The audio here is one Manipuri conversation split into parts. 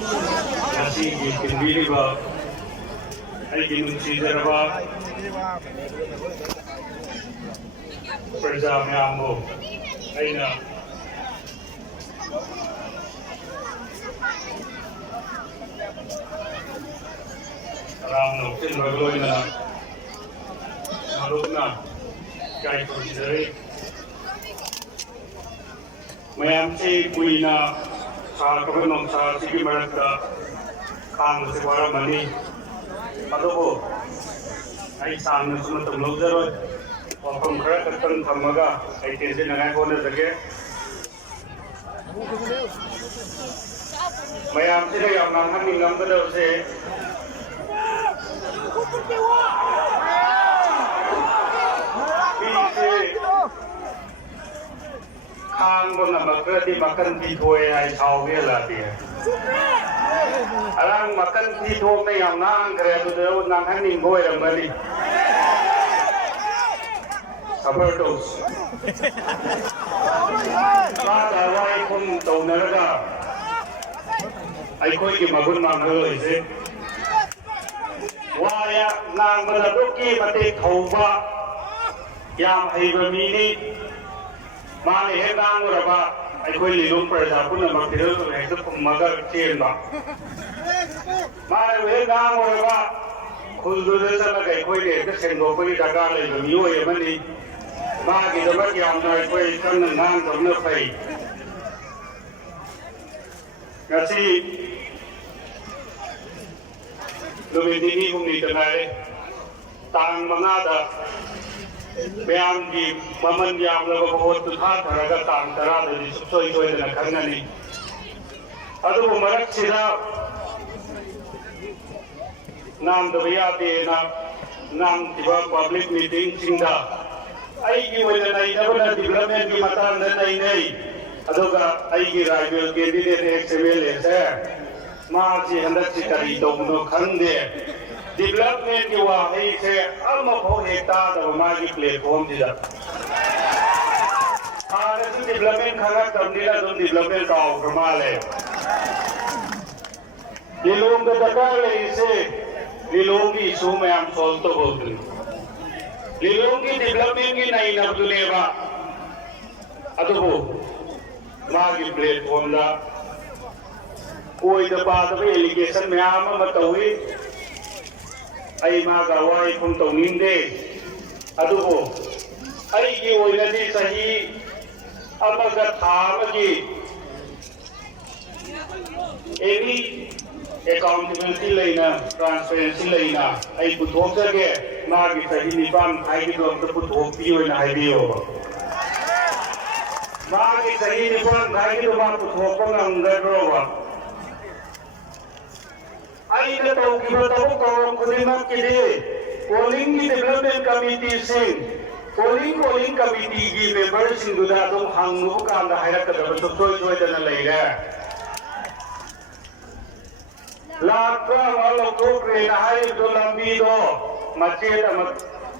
ꯉꯁꯤꯒꯤ ꯇꯤꯟꯕꯤꯔꯤꯕ ꯑꯩꯒꯤ ꯅꯨꯡꯁꯤꯖꯔꯕ ꯄ꯭ꯔꯖꯥ ꯃꯌꯥꯝꯕꯨ ꯑꯩꯅ ꯇꯔꯥꯝꯅ ꯑꯣꯛꯁꯤꯟꯕꯒ ꯂꯣꯏꯅꯅ ꯃꯔꯨꯞꯅ ꯏꯀꯥꯏꯈꯨꯝꯖꯔꯤ ꯃꯌꯥꯝꯁꯤ ꯀꯨꯏꯅ ꯁꯥꯈ꯭ꯔꯕ ꯅꯨꯡꯁꯥ ꯑꯁꯤꯒꯤ ꯃꯔꯛꯇ ꯈꯥꯡꯕꯁꯤ ꯋꯥꯔꯝꯃꯅꯤ ꯑꯗꯨꯕꯨ ꯑꯩ ꯁꯥꯡꯅꯁꯨ ꯃꯇꯝ ꯂꯧꯖꯔꯣꯏ ꯋꯥꯐꯝ ꯈꯔ ꯈꯛꯇꯪ ꯊꯝꯃꯒ ꯑꯩ ꯇꯦꯟꯁꯤꯟꯅꯉꯥꯏ ꯍꯣꯠꯅꯖꯒꯦ ꯃꯌꯥꯝꯁꯤꯅ ꯌꯥꯝ ꯉꯥꯡꯍꯟꯅꯤꯡꯉꯝꯒꯗꯕꯁꯦ ꯃꯤꯁꯦ ꯈꯥꯡꯕ ꯉꯝꯃꯛꯇ꯭ꯔꯗꯤ ꯃꯈꯟ ꯊꯤꯊꯣꯛꯑꯦ ꯍꯥꯏ ꯁꯥꯎꯕ ꯌꯥꯗꯦ ꯑꯉꯥꯡ ꯃꯈꯟ ꯊꯤꯊꯣꯛꯅ ꯌꯥꯝ ꯉꯥꯡꯈ꯭ꯔꯦ ꯑꯗꯨꯗ ꯉꯥꯡꯍꯟꯅꯤꯡꯕ ꯑꯣꯏꯔꯝꯒꯅꯤ ꯁꯕꯔ ꯇꯧꯁꯤ ꯃꯥꯒ ꯋꯥꯏꯈꯨꯝ ꯇꯧꯅꯔꯒ ꯑꯩꯈꯣꯏꯒꯤ ꯃꯒꯨꯟ ꯃꯥꯡꯍꯜꯂꯣꯏꯁꯦ ꯋꯥ ꯉꯥꯡꯕꯗ ꯑꯗꯨꯛꯀꯤ ꯃꯇꯤꯛ ꯍꯧꯕ ꯌꯥꯝ ꯍꯩꯕ ꯃꯤꯅꯤ ꯃꯥꯅ ꯍꯦꯛ ꯉꯥꯡꯉꯨꯔꯕ ꯑꯩꯈꯣই ꯂꯤꯂꯣꯡ ꯄ꯭ꯔꯖꯥ ꯄꯨꯝꯅꯃꯛ ꯐꯤꯔꯜ ꯍꯦꯛꯇ ꯈꯨꯝꯃꯒ ꯆꯦꯟꯕ ꯃꯥꯅ ꯍꯦꯛ ꯉꯥꯡꯉꯨꯔꯕ ꯈꯨꯜꯗꯨꯗ ꯆꯠꯂꯒ ꯑꯩꯈꯣꯏꯅ ꯍꯦꯛꯇ ꯁꯦꯡꯗꯣꯛꯄꯒꯤ ꯗꯔꯀꯥꯔ ꯂꯩꯕ ꯃꯤꯑꯣꯏ ꯑꯃꯅꯤ ꯃꯥꯒꯤꯗꯃꯛ ꯌꯥꯝꯅ ꯑꯩꯈꯣꯏ ꯀꯟꯅ ꯉꯥꯡꯗꯕꯅ ꯐꯩ ꯉꯁꯤ ꯅꯨꯃꯤꯠ ꯅꯤꯅꯤ ꯍꯨꯝꯅꯤꯗ ꯉꯥꯏꯔꯦ ꯇꯥꯡ 5ꯗ ꯃꯌꯥꯝꯒꯤ ꯃꯃꯜ ꯌꯥꯝꯂꯕ ꯚꯣꯠꯇꯨ ꯊꯥꯊꯔꯒ ꯇꯥꯡ 10ꯗꯗꯤ ꯁꯨꯡꯁꯣꯏ ꯁꯣꯏꯗꯅ ꯈꯪꯒꯅꯤ ꯑꯗꯨꯕꯨ ꯃꯔꯛꯁꯤꯗ ꯉꯥꯡꯗꯕ ꯌꯥꯗꯦꯅ ꯉꯥꯡꯈꯤꯕ ꯄꯕ꯭ꯂꯤꯛ ꯃꯤꯇꯤꯡꯁꯤꯡꯗ ꯑꯩꯒꯤ ꯑꯣꯏꯅ ꯅꯩꯅꯕꯅ ꯗꯤꯕꯦꯂꯞꯃꯦꯟꯒꯤ ꯃꯇꯥꯡꯗ ꯅꯩꯅꯩ ꯑꯗꯨꯒ ꯑꯩꯒꯤ ꯔꯥꯏꯕꯦꯜ ꯀꯦꯟꯗꯤꯗꯦꯠ ꯑꯦꯛꯁ MLAꯁꯦ ꯃꯥꯁꯤ ꯍꯟꯗꯛꯁꯤ ꯀꯔꯤ ꯇꯧꯕꯅꯣ ꯈꯪꯗꯦ ꯗꯤꯕꯦꯂꯞꯃꯦꯟꯒꯤ ꯋꯥꯍꯩꯁꯦ ꯑꯃꯐꯥꯎ ꯍꯦꯛ ꯇꯥꯗꯕ ꯃꯥꯒꯤ ꯄ꯭ꯂꯦꯠꯐꯣꯝꯁꯤꯗ ꯍꯥꯟꯅꯁꯨ ꯗꯤꯕꯦꯂꯞꯃꯦꯟ ꯈꯪꯉꯛꯇꯕꯅꯤꯅ ꯑꯗꯨꯝ ꯗꯤꯕꯦꯂꯞꯃꯦꯟ ꯀꯥꯎꯈ꯭ꯔ ꯃꯥꯜꯂꯦ ꯂꯤꯂꯣꯡꯗ ꯗꯔꯀꯥꯔ ꯂꯩꯔꯤꯁꯦ ꯂꯤꯂꯣꯡꯒꯤ ꯏꯁꯨ ꯃꯌꯥꯝ ꯁꯣꯜቭ ꯇꯧꯍꯧꯗꯣꯏꯅꯤ ꯂꯤꯂꯣꯡꯒꯤ ꯗꯤꯕꯦꯂꯞꯃꯦꯟꯒꯤ ꯅꯩꯅꯕꯗꯨꯅꯦꯕ ꯑꯗꯨꯕꯨ ꯃꯥꯒꯤ ꯄ꯭ꯂꯦꯠꯐꯣꯝꯗ ꯑꯣꯏꯗ ꯄꯥꯗꯕ ꯑꯦꯂꯤꯒꯦꯁꯟ ꯃꯌꯥꯝ ꯑꯃ ꯇꯧꯏ ꯑꯩ ꯃꯥꯒ ꯋꯥꯏꯈꯨꯝ ꯇꯧꯅꯤꯡꯗꯦ ꯑꯗꯨꯕꯨ ꯑꯩꯒꯤ ꯑꯣꯏꯅꯗꯤ ꯆꯍꯤ ꯑꯃꯒ ꯊꯥ ꯑꯃꯒꯤ ꯑꯦꯅꯤ ꯑꯦꯀꯥꯎꯟꯇꯦꯕꯤलिꯇꯤ ꯂꯩꯅ ꯇ꯭ꯔꯥꯟꯁꯄꯦꯔꯦꯟꯁꯤ ꯂꯩꯅ ꯑꯩ ꯄꯨꯊꯣꯛꯆꯒꯦ ꯃꯥꯒꯤ ꯆꯍꯤ 9 ꯍꯥꯏꯒꯤꯗꯣ ꯑꯝꯇ ꯄꯨꯊꯣꯛꯄꯤꯌꯣꯅ ꯍꯥꯏꯕꯤꯌꯣꯕ ꯃꯥꯒꯤ ꯆꯍꯤ 9 ꯍꯥꯏꯒꯤꯗꯣ ꯃꯥ ꯄꯨꯊꯣꯛꯄ ꯉꯝꯒꯗ꯭ꯔꯣꯕ ꯑꯩꯅ ꯇꯧꯈꯤꯕ ꯊꯕꯛ ꯊꯧꯔꯝ ꯈꯨꯗꯤꯡꯃꯛꯀꯤꯗꯤ ꯄꯣꯂꯤꯡꯒꯤ ꯗꯤꯕꯦꯂꯞꯃꯦꯟ ꯀꯃꯤꯇꯤꯁꯤꯡ ꯄꯣꯂꯤꯡ ꯀꯃꯤꯇꯤꯒꯤ ꯃꯦꯝꯕꯔꯁꯤꯡꯗꯨꯗ ꯑꯗꯨꯝ ꯍꯪꯂꯨꯕ ꯀꯥꯟꯗ ꯍꯥꯏꯔꯛꯀꯗꯕ ꯁꯨꯡꯁꯣꯏ ꯁꯣꯏꯗꯅ ꯂꯩꯔꯦ ꯂꯥꯛ 10 ꯂꯧꯊꯣꯛꯈ꯭ꯔꯦꯅ ꯍꯥꯏꯔꯤꯕꯗꯣ ꯂꯝꯕꯤꯗꯣ ꯃꯆꯦꯠ ꯑꯃ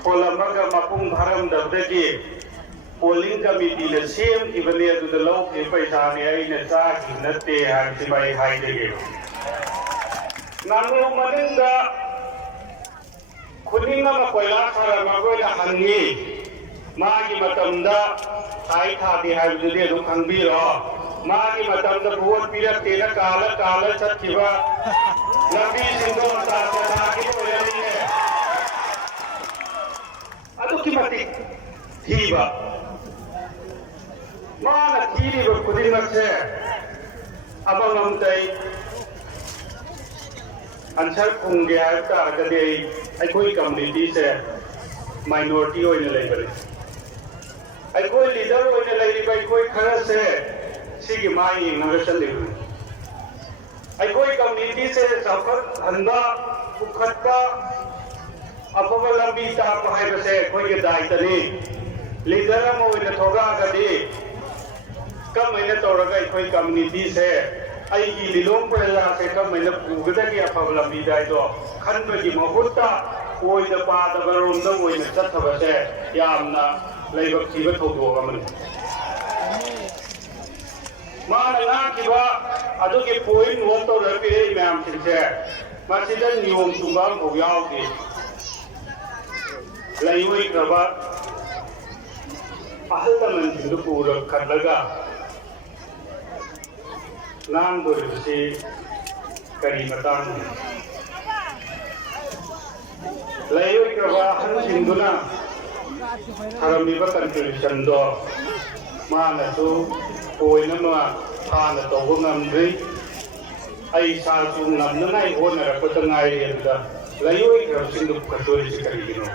ꯊꯣꯜꯂꯝꯃꯒ ꯃꯄꯨꯡ ꯐꯥꯔꯝꯗꯕꯗꯒꯤ ꯄꯣꯂꯤꯡ ꯀꯃꯤꯇꯤꯅ ꯁꯦꯝꯈꯤꯕꯅꯦ ꯑꯗꯨꯗ ꯂꯧꯈꯤꯕ ꯄꯩꯁꯥꯅꯦ ꯑꯩꯅ ꯆꯥꯈꯤꯕ ꯅꯠꯇꯦ ꯍꯥꯏꯕꯁꯤꯃ ꯑꯩ ꯍꯥꯏꯖꯒꯦ ꯉꯥꯡꯂꯨ ꯃꯅꯨꯡꯗ ꯈꯨꯅꯤꯡ ꯑꯃ ꯀꯣꯏꯂꯥꯁ ꯊꯥꯔꯝꯃ ꯑꯩꯈꯣꯏꯅ ꯍꯪꯉꯤ ꯃꯥꯒꯤ ꯃꯇꯝꯗ ꯊꯥꯏ ꯊꯥꯗꯦ ꯍꯥꯏꯕꯗꯨꯗꯤ ꯑꯗꯨꯝ ꯈꯪꯕꯤꯔꯣ ꯃꯥꯒꯤ ꯃꯇꯝꯗ ꯚꯣꯠ ꯄꯤꯔꯛꯇꯦꯅ ꯀꯥꯜꯂ ꯆꯠꯈꯤꯕ ꯂꯝꯕꯤꯁꯤꯡꯗꯣ ꯃꯇꯥꯡꯗ ꯊꯥꯈꯤꯕ ꯑꯣꯏꯔꯝꯃꯤꯅꯦ ꯑꯗꯨꯛꯀꯤ ꯃꯇꯤꯛ ꯊꯤꯕ ꯃꯥꯅ ꯊꯤꯔꯤꯕ ꯈꯨꯗꯤꯡꯃꯛꯁꯦ ꯑꯃꯃꯝꯇꯩ ꯑꯟꯁꯔ ꯈꯨꯝꯒꯦ ꯍꯥꯏꯕ ꯇꯥꯔꯒꯗꯤ ꯑꯩꯈꯣꯏ ꯀꯝꯃꯨꯅꯤꯇꯤꯁꯦ ꯃꯥꯏꯅꯣꯔꯤꯇꯤ ꯑꯣꯏꯅ ꯂꯩꯕꯅꯤ ꯑꯩꯈꯣꯏ ꯂꯤꯗꯔ ꯑꯣꯏꯅ ꯂꯩꯔꯤꯕ ꯑꯩꯈꯣꯏ ꯈꯔꯁꯦ ꯁꯤꯒꯤ ꯃꯥꯏ ꯌꯦꯡꯉꯒ ꯆꯠꯂꯤꯕꯅꯤ ꯑꯩꯈꯣꯏ ꯀꯝꯃꯨꯅꯤꯇꯤꯁꯦ ꯆꯥꯎꯈꯠꯍꯟꯕ ꯄꯨꯈꯠꯄ ꯑꯐꯕ ꯂꯝꯕꯤ ꯇꯥꯛꯄ ꯍꯥꯏꯕꯁꯦ ꯑꯩꯈꯣꯏꯒꯤ ꯗꯥꯏꯇꯅꯤ ꯂꯤꯗꯔ ꯑꯃ ꯑꯣꯏꯅ ꯊꯣꯛꯂꯛꯑꯒꯗꯤ ꯀꯃꯥꯏꯅ ꯇꯧꯔꯒ ꯑꯩꯈꯣꯏ ꯀꯝꯃꯨꯅꯤꯇꯤꯁꯦ ꯑꯩꯒꯤ ꯂꯤꯂꯣꯡ ꯄ꯭ꯔꯖꯥꯁꯦ ꯀꯃꯥꯏꯅ ꯄꯨꯒꯗꯒꯦ ꯑꯐꯕ ꯂꯝꯕꯤꯗ ꯍꯥꯏꯗꯣ ꯈꯟꯕꯒꯤ ꯃꯍꯨꯠꯇ ꯑꯣꯏꯗ ꯄꯥꯗꯕꯔꯣꯝꯗ ꯑꯣꯏꯅ ꯆꯠꯊꯕꯁꯦ ꯌꯥꯝꯅ ꯂꯥꯏꯕꯛ ꯊꯤꯕ ꯊꯧꯗꯣꯛ ꯑꯃꯅꯤ ꯃꯥꯅ ꯉꯥꯡꯈꯤꯕ ꯑꯗꯨꯒꯤ ꯄꯣꯏꯟ ꯅꯣꯠ ꯇꯧꯔꯒ ꯄꯤꯔꯛꯏ ꯃꯌꯥꯝꯁꯤꯡꯁꯦ ꯃꯁꯤꯗ ꯅꯤꯌꯣꯝ ꯆꯨꯝꯕ ꯑꯃꯐꯥꯎ ꯌꯥꯎꯗꯦ ꯂꯩꯉꯣꯏꯈ꯭ꯔꯕ ꯑꯍꯜ ꯂꯃꯟꯁꯤꯡꯗꯨ ꯄꯨꯔꯈꯠꯂꯒ ꯉꯥꯡꯗꯣꯔꯤꯕꯁꯤ ꯀꯔꯤ ꯃꯇꯥꯡꯅꯣ ꯂꯩꯉꯣꯏꯈ꯭ꯔꯕ ꯑꯍꯜꯁꯤꯡꯗꯨꯅ ꯊꯔꯝꯃꯤꯕ ꯀꯟꯇ꯭ꯔꯤꯕ꯭ꯌꯨꯁꯟꯗꯣ ꯃꯥꯅꯁꯨ ꯑꯣꯏꯅꯃꯛ ꯍꯥꯟꯅ ꯇꯧꯕ ꯉꯝꯗ꯭ꯔꯤ ꯑꯩ ꯏꯁꯥꯁꯨ ꯉꯝꯅꯉꯥꯏ ꯍꯣꯠꯅꯔꯛꯄꯗ ꯉꯥꯏꯔꯤ ꯑꯗꯨꯗ ꯂꯩꯉꯣꯏꯈ꯭ꯔꯕꯁꯤꯡꯗꯨ ꯄꯨꯈꯠꯇꯣꯔꯤꯁꯤ ꯀꯔꯤꯒꯤꯅꯣ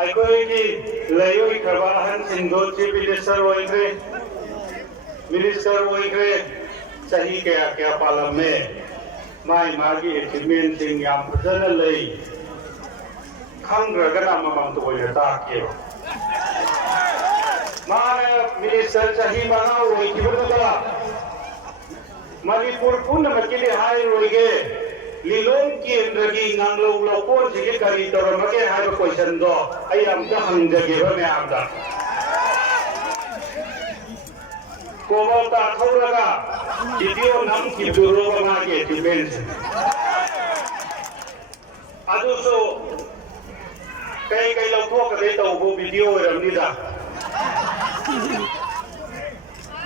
ꯑꯩꯈꯣꯏꯒꯤ ꯂꯩꯉꯣꯏꯈ꯭ꯔꯕ ꯑꯍꯟꯁꯤꯡꯗꯣ ꯆꯤꯐ ꯃꯤꯅꯤꯁꯇꯔ ꯑꯣꯏꯈ꯭ꯔꯦ ꯃꯤꯅꯤꯁꯇꯔ ꯑꯣꯏꯈ꯭ꯔꯦ ꯆꯍꯤ ꯀꯌꯥ ꯄꯥꯜꯂꯝꯃꯦ मागी एचिवमेंट फजन खंग्रगना ममत ताके मिनिस्टर चाही मंगा मणिपुर पुनमकी हाईरोगे लिलों केंद्र की नांगलो लोपोर से करी तौरमगे हाई क्वेश्चन दो आई अमका हंजगे मैम कोमलता थौरगा वीडियो नम किबुरो मागे एचिवमेंट अदुसो कई लौथोकदे तौबो वीडियो रमनिदा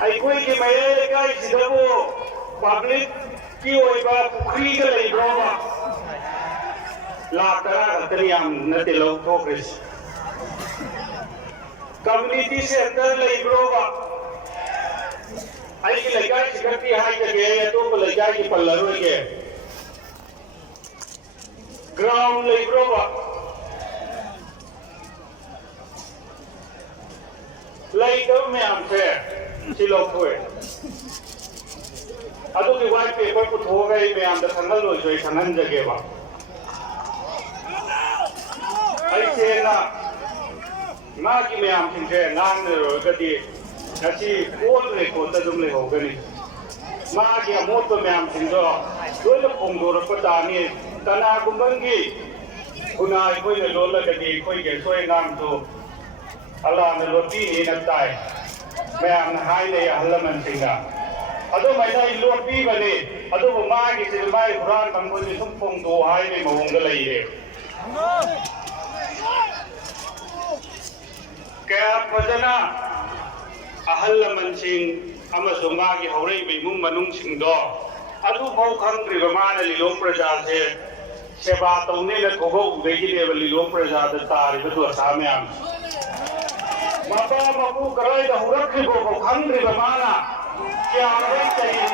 अखोई की मये लेकाई सिदबो पब्लिक की ओइबा पुखरी का लेब्रोबा लाख तरा खतरी आम नते लौथोकरिस कम्युनिटी सेंटर लेब्रोबा आई की लेकाई सिकती हाई जगे तो लेकाई की पल्लरोगे ग्राउंड लेब्रोबा लाइटों में हमसे सिलोक हुए अदु की वाइट पेपर को थो गई में हम दखंगल हो जो संगन जगह बा ऐसे ना ना की में हम सिंचे नाम ने रोगती ऐसी कोल ले कोल तजुम ले हो गई माँ की अमोट तो में हम सिंचो दो लोग पंगोर पर दानी तना कुंभंगी उन्हें कोई ने लोल लगती कोई के सोए नाम तो अल्लाह ने लोटी नहीं लगता है मैं हमने हाई ले हल्लमन सिंगा अदो मैंने लोटी बने अदो वो माँ की सिलमाई कुरान कंपोज़ी सुन पंग दो हाई में महोंगे लई है क्या फजना अहल्लमन सिंग अमसुमा की हौरे बिमुंग मनुंग सिंगदो अदो भाव खंग्री बमाने लिलों प्रजा से सेवा तौने ले थोगो उदेगी लेवल लिलों प्रजा से तारी बतु असामे आम माता बाबू कराई दा हुरखी को खंग्री बमाना क्या आवे चाहिए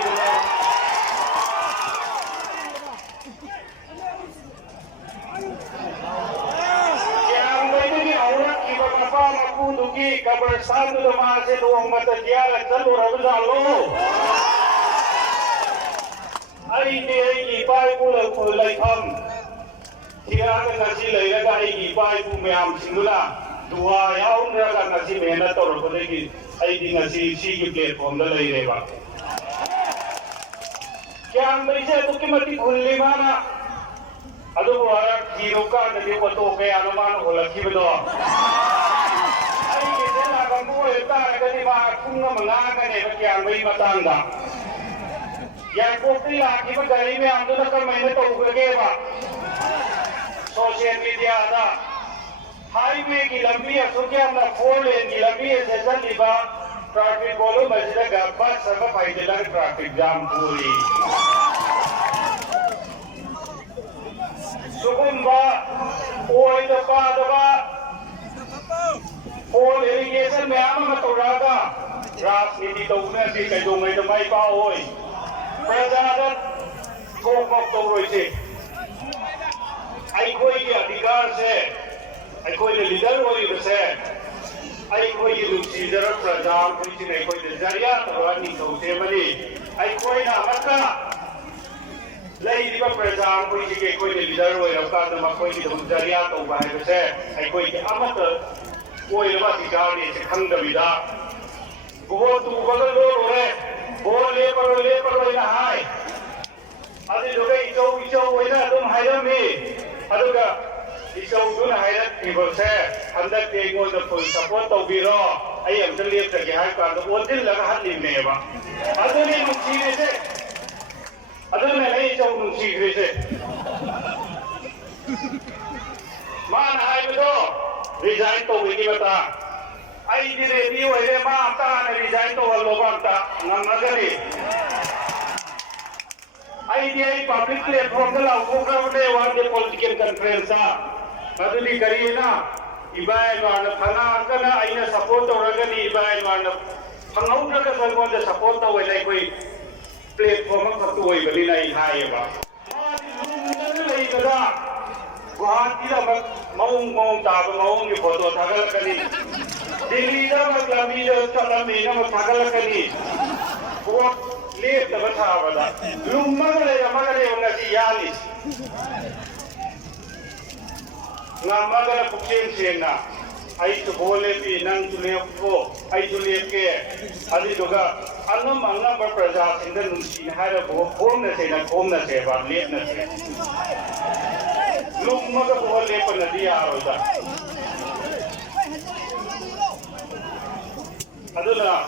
क्या आवे की हुरखी को माता बाबू दुखी कब्रिस्तान तो मार से लोग मत दिया चलो रबजा लो आई ने की पाई पुल खोलाई हम क्या नसी लेगा आई की पाई पु में आम सिंगुला दुआ याउंद्रगा नसी मेहनत तौरपदगी अभी नसी सी की प्लेटफॉर्म दा लई रेबा क्या अंबरीसे तुकी मती खुल्ली माना अदु वारा कीरोका नदी पतो के अनुमान होलखिबदो आई के ना गंगो एता गदी मा कुंगा मंगागने क्या अंबई मतांगा या कोपी लाखी में गली में आंदोलन कर मैंने तो उगरेबा सोशल मीडिया दा हाईवे की लंबी असुके हमने 4 लेन की लंबी सेशन लिबा ट्रैफिक बोलो मस्जिद गब्बा सब फायदेला ट्रैफिक जाम पूरी सुगुम्बा ओय दबा फोन इरिगेशन में आम मतौरागा राजनीति तौने भी कइदोंगै दमाई पाओय प्रजादन कोकक तौरोइसे अखोई के अधिकार से अखोई लीडर होइबसे अखोई लुसीदर प्रजा अखोई ने अखोई जरिया तौरनी तौसेमनि अखोई ना मका लैदिबा प्रजा अखोई के अखोई लीडर होइरका मखोई की जरिया तौबा हैबसे अखोई के अमत ओइरबा अधिकार ने खंगबिदा गो तू बगल रे गो ले पर ना हाय अदि लोगे इचो ओइना तुम हायरमी अदुगा 이쪽으로 하이라 이곳에 한달 이곳에 본 서포트 오비로 아이 엄들리 저기 할 거도 원딜라가 한 일네봐. 아들이 뭉치네세. 아들네 이쪽 뭉치그래세. 만 하이브도 리자인 또 위기마다 아이들의 미워에 마음따는 리자인 또 wallo방따 남나가리. IDI public platform da lau program de one the political conference adu di karina ibai wana phana kana aina support oragani ibai wana phangau na ka salmon da support ta wai koi platform ka tu wai bali nai hai ba ma di lung lai kada guwahati da maung ta ba maung ni photo thagal kani delhi da maglami da chalami na thagal kani Lihat dapat apa dah? Lumah mana ngasih yalis. Nama kalau pukul siena, ayi tu boleh pi nang tu lihat ko, ayi tu lihat ke, adi juga anam berperasa sehingga nusin hari kom na seba, lihat na seba. Lumah kalau boleh pun dia harus dah. Adulah.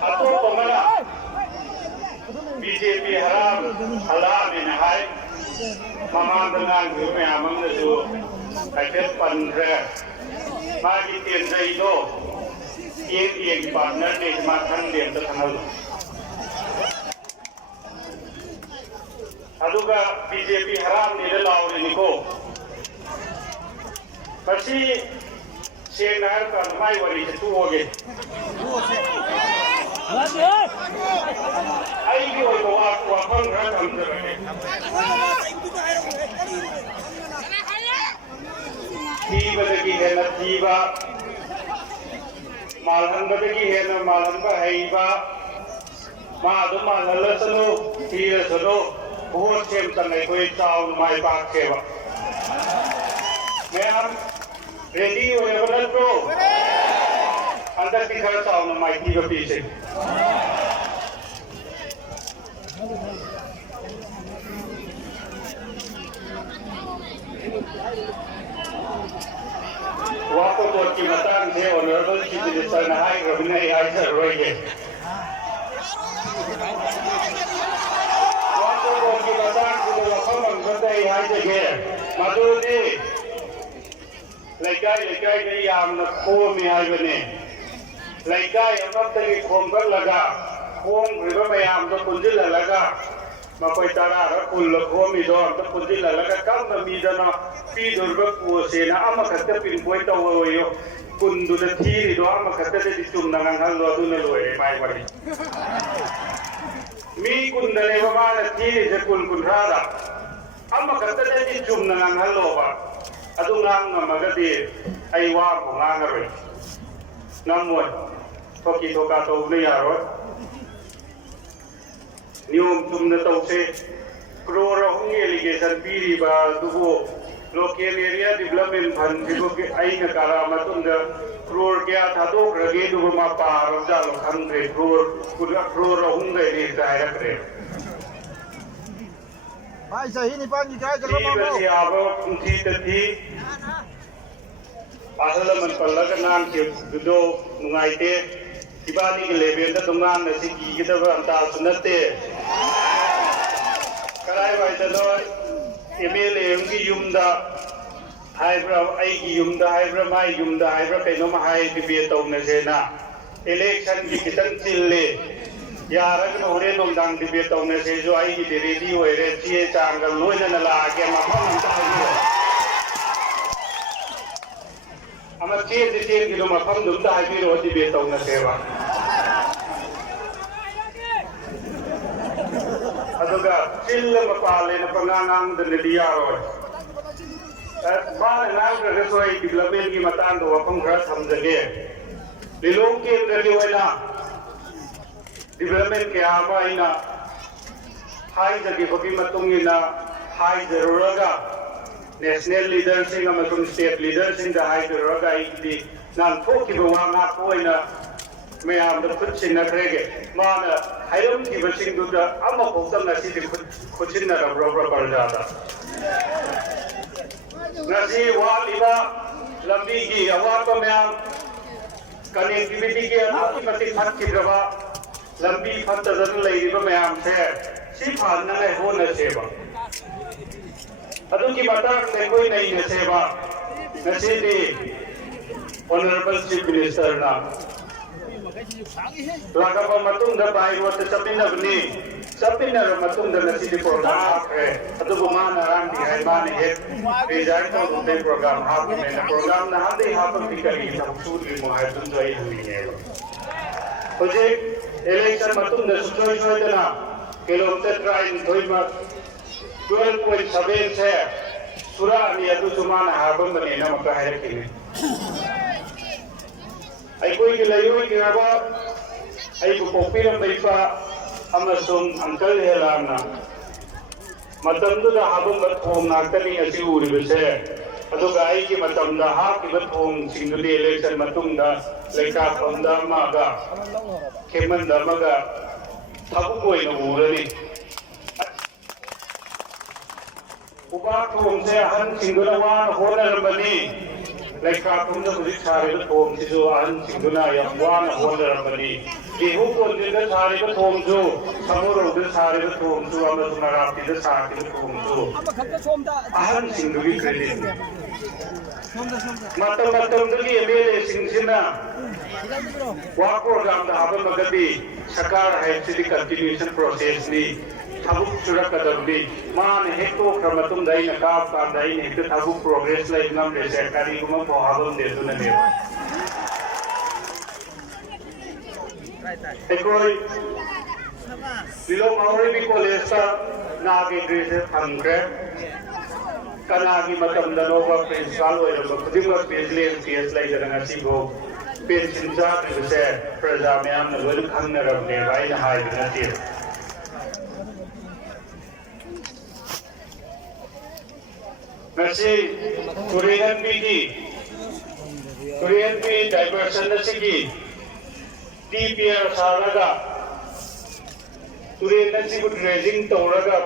Atau pemana BJP haram ini hai mama dengan grup yang mengeju kajet pandra bagi tiada itu yang partner ni semakan dia terkenal. Aduga BJP haram ni lelau ini ko. Pasti senar kan mai wali itu oge. Ai ki oi ko aku apang rakam terane. Tiba lagi hena tiba. Malhan badagi hena malhan ba haiba. Ma adu malhan lasanu tira sanu bahut sem tanai koi taun mai pak sewa. Ma'am ready hoye badal ko. अंदर की घर साउंड माइकी के पीछे वाको तो की मतंग से ऑनरेबल चीफ मिनिस्टर ने हाई रविने आई सर रोइए वाको तो की मतंग से वाको मंगते हाई जगह मधुरी लेकाई के याम न को में आई बने Laikai apa tadi kompor laga, kom riba mayam tu kunjil laga, mapai tara rakul kom itu tu kunjil laga kam nami dana pi durba puasena ama kata pin poin tahu yo kundu dah thiri do ama kata jadi cum nangang hal lo tu neloi mai mari. Mi kunda lewa mana thiri sekun kunrada, ama kata jadi cum nangang hal lo ba, adu ngang namagadi aywa bungang aroi. Namun, toki toka tahu ni arot. Nium tum na tahu se, krora hungi allegation piri ba dugo local area development fund dugo ke aina kara matun da kror kya tha do rage dugo ma par dal khandre krora hungi ni daira kre. Mai sahi ni pan dikai kalau mau. Ini siapa kunci tadi. Asal menpala kenang judo mengaite dibanding level itu dengan nasi kita berantar sunate. Kalau baca tu, MLA yang yumda, hybrid, aiki yumda, hybrid, mai yumda, hybrid, kau nama hybrid debate tahu nasi na. Election kita cile, ya orang orang nongdang debate tahu nasi jo aiki ready hoere, cie canggal luar na lagi macam mana. Amat change gitu macam dum dah hari roti betau na sewa. Aduga cilla mapale na pangangang dan dia roy. Mana nang resoi development ki matan do apang ras ham jage. Lilong ke dari wala development ke apa ina hai jage bagi matungina hai zaruraga. National leaders and state leaders in the high raga indi nan thoki bawa na ko ina ꯃꯌꯥꯝꯗ ꯈꯨꯠꯁꯤꯟꯅꯈ꯭ꯔꯦꯒꯦ ꯃꯥꯅ ꯍꯥꯏꯔꯝꯈꯤꯕꯁꯤꯡꯗꯨꯗ ꯑꯃꯐꯥꯎꯇ ꯉꯁꯤꯗꯤ ꯈꯨꯠꯁꯤꯟꯅꯔꯕ꯭ꯔꯣ ꯄ꯭ꯔꯖꯥꯗ ngasi waliba lambi gi awat myam connectivity gi ati mati phat kidraba lambi phat tadan leiriba myam se si phanna ngai hona seba adu ki matak ne koi nahi ne seba ngasi di honorable chief minister na lagaba matung da bai ro te sapina ro matung da ngasi di program akre adu bumana ran di hai mane he result of the program half in the program na hande half of the kari samsud li muhaitun jai hui ne project election matung da sujoi dana kilometer train thoima 12.7 se sura ni adu sumana habam bane na maka hai kini ai koi ki layu ki aba ai ko popiram baipa amasung uncle helana matamduda habam thong naktani asi uribese aduga ai ki matamda ha ki thong singudi election matungda leka pamda maga khemanda maga thabu koi no urani uba thong se han singuna wa honarambani leka pamda budi sare thong sisu han singuna yam wa honarambani bihu konjinda sare thong ju samuro de sare thong ju amasung rapi de sare thong ju ahan singdugi credit matam dugi emele singsina wa program da habam magadi sakar hai sidi continuation process ni thabuk surakadambi man hekto kramatum dai na ka ka dai ne te thabuk progress lai nam de sekari guma po habam de tu ne ekoi Lilo Mauri bi college ta nagi grade thangre kanagi matam da nova principal oi ro khudima PS lai jaranga si go pension cha ni se praja myam na loi khang na ram ne bai na hai na ti Nasi Korean P diversion na sigi DPR saraga Korean na sigu dredging tauraga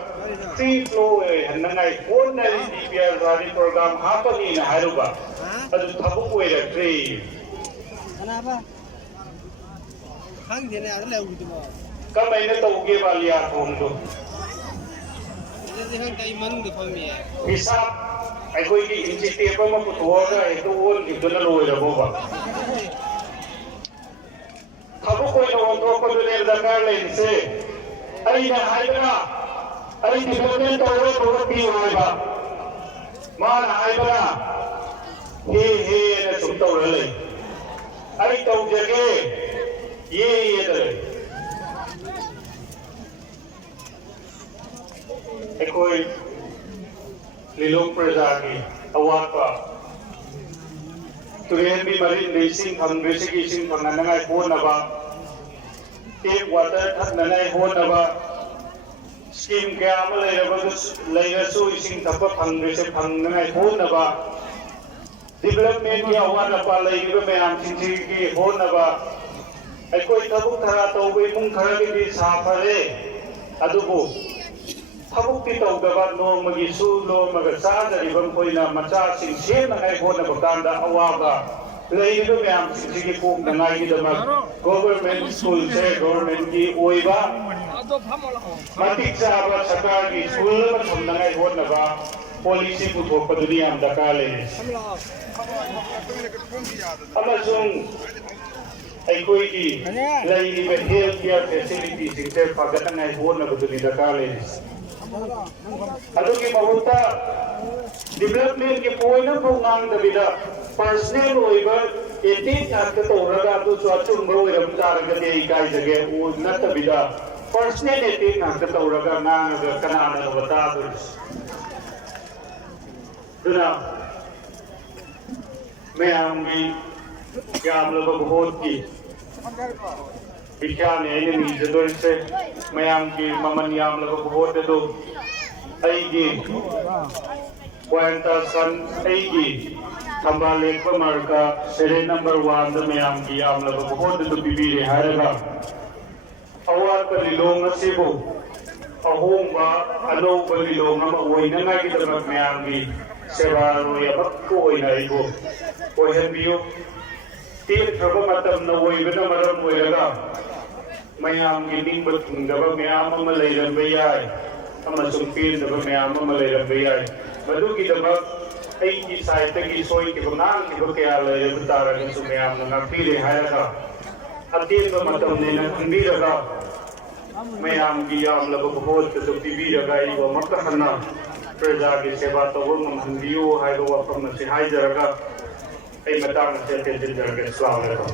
free flow hanangai ordinary DPR sari program hapani na haruba adu thabu koi ra tree ana ba hang dene ar lau du ba kamai na tauge walia thong do ne hang kai man du phami hisab ai koi ki initiative ma putoga eto won gidna loi ra boba thabu koi no to ko ne dakar lein se ai na haibra ai development tawre property hoiba man haibra he na sum tawre le ai tau jage ye dare ekoi lilong prajagi awapa Turen bi marin racing tham racing ising panganangai honaba take water thatnanai honaba scheme kaya ma leirasu ising thapa phangrese phangnangai honaba development ki awana pa leiba mayam singsi ki honaba aikoi thabuk thara tawbe mung khara ki safare adubu thabuk ti tawdaba nomagi su nomaga chajaribam koina macha sing sena ngai honaba kanda awaga leiba mayam singsi ki pok nangai ki dama government school se government ki oiba matik chaba sarkar ki school ma thamnangai honaba policy puthokpa dunia am dakale amasung aikoi ki leiba health care facilities sing se pagatangai honaba dunia dakale adugi mahuta development ki poina program da bida personal oiba etik takta toraga atu swachung bro iram targa de kai jage o nata bida personal etik takta toraga nanga kanana bata duna मैं आऊंगी कि आप लोगों को बहुत की पिछा ने ये जरूर से मैं आऊंगी ममन याम लोगों को बहुत दो आएगी क्वांटा सन आएगी ꯊꯝꯕꯥꯜ ꯂꯦꯛꯄ ꯃꯔꯛꯇ ꯁꯦꯔꯦꯟ ꯅꯝꯕꯔ 1ꯗ ꯃꯌꯥꯝꯒꯤ ꯌꯥꯝꯂꯕ ꯃꯍꯣꯠ ꯑꯗꯨ ꯄꯤꯕꯤꯔꯦ ꯍꯥꯏꯔꯒ ꯑꯋꯥꯠꯄ ꯂꯤꯂꯣꯡ ꯑꯁꯤꯕꯨ ꯑꯍꯣꯡꯕ ꯑꯅꯧꯕ ꯂꯤꯂꯣꯡ ꯑꯃ ꯑꯣꯏꯅꯉꯥꯏꯒꯤꯗꯃꯛ ꯃꯌꯥꯝꯒꯤ ꯁꯦꯕꯥꯔꯣꯏ ꯑꯃꯈꯛ ꯑꯣꯏꯅ ꯑꯩꯕꯨ ꯑꯣꯏꯍꯟꯕꯤꯌꯨ ꯇꯦꯟꯈ꯭ꯔꯕ ꯃꯇꯝꯅ ꯑꯣꯏꯕꯅ ꯃꯔꯝ ꯑꯣꯏꯔꯒ ꯃꯌꯥꯝꯒꯤ ꯅꯤꯡꯕ ꯊꯨꯡꯗꯕ ꯃꯌꯥꯝ ꯑꯃ ꯂꯩꯔꯝꯕ ꯌꯥꯏ ꯑꯃꯁꯨꯡ ꯄꯦꯟꯗꯕ ꯃꯌꯥꯝ ꯑꯃ ꯂꯩꯔꯝꯕ ꯌꯥꯏ ꯃꯗꯨꯒꯤꯗꯃꯛ ꯑꯩꯒꯤ ꯁꯥꯏꯠꯇꯒꯤ ꯁꯣꯏꯈꯤꯕ ꯉꯥꯡꯈꯤꯕ ꯀꯌꯥ ꯂꯩꯔꯕ ꯇꯥꯔꯒꯁꯨ ꯃꯌꯥꯝꯅ ꯉꯥꯛꯄꯤꯔꯦ ꯍꯥꯏꯔꯒ ꯑꯇꯦꯟꯕ ꯃꯇꯝꯅꯦꯅ ꯈꯟꯕꯤꯔꯒ ꯃꯌꯥꯝꯒꯤ ꯌꯥꯝꯂꯕ ꯚꯣꯠ ꯑꯗꯨ ꯄꯤꯕꯤꯔꯒ ꯑꯩꯕꯨ ꯑꯃꯨꯛꯀ ꯍꯟꯅ ꯄ꯭ꯔꯖꯥꯒꯤ ꯁꯦꯕꯥ ꯇꯧꯕ ꯉꯝꯍꯟꯕꯤꯌꯨ ꯍꯥꯏꯕ ꯋꯥꯐꯝ ꯑꯁꯤ ꯍꯥꯏꯖꯔꯒ ꯑꯩ ꯃꯇꯥꯡ ꯑꯁꯤ ꯇꯦꯟꯁꯤꯟꯖꯔꯒꯦ꯫ ꯑꯁꯂꯥꯃꯨ ꯑꯂꯩꯀꯨꯝ꯫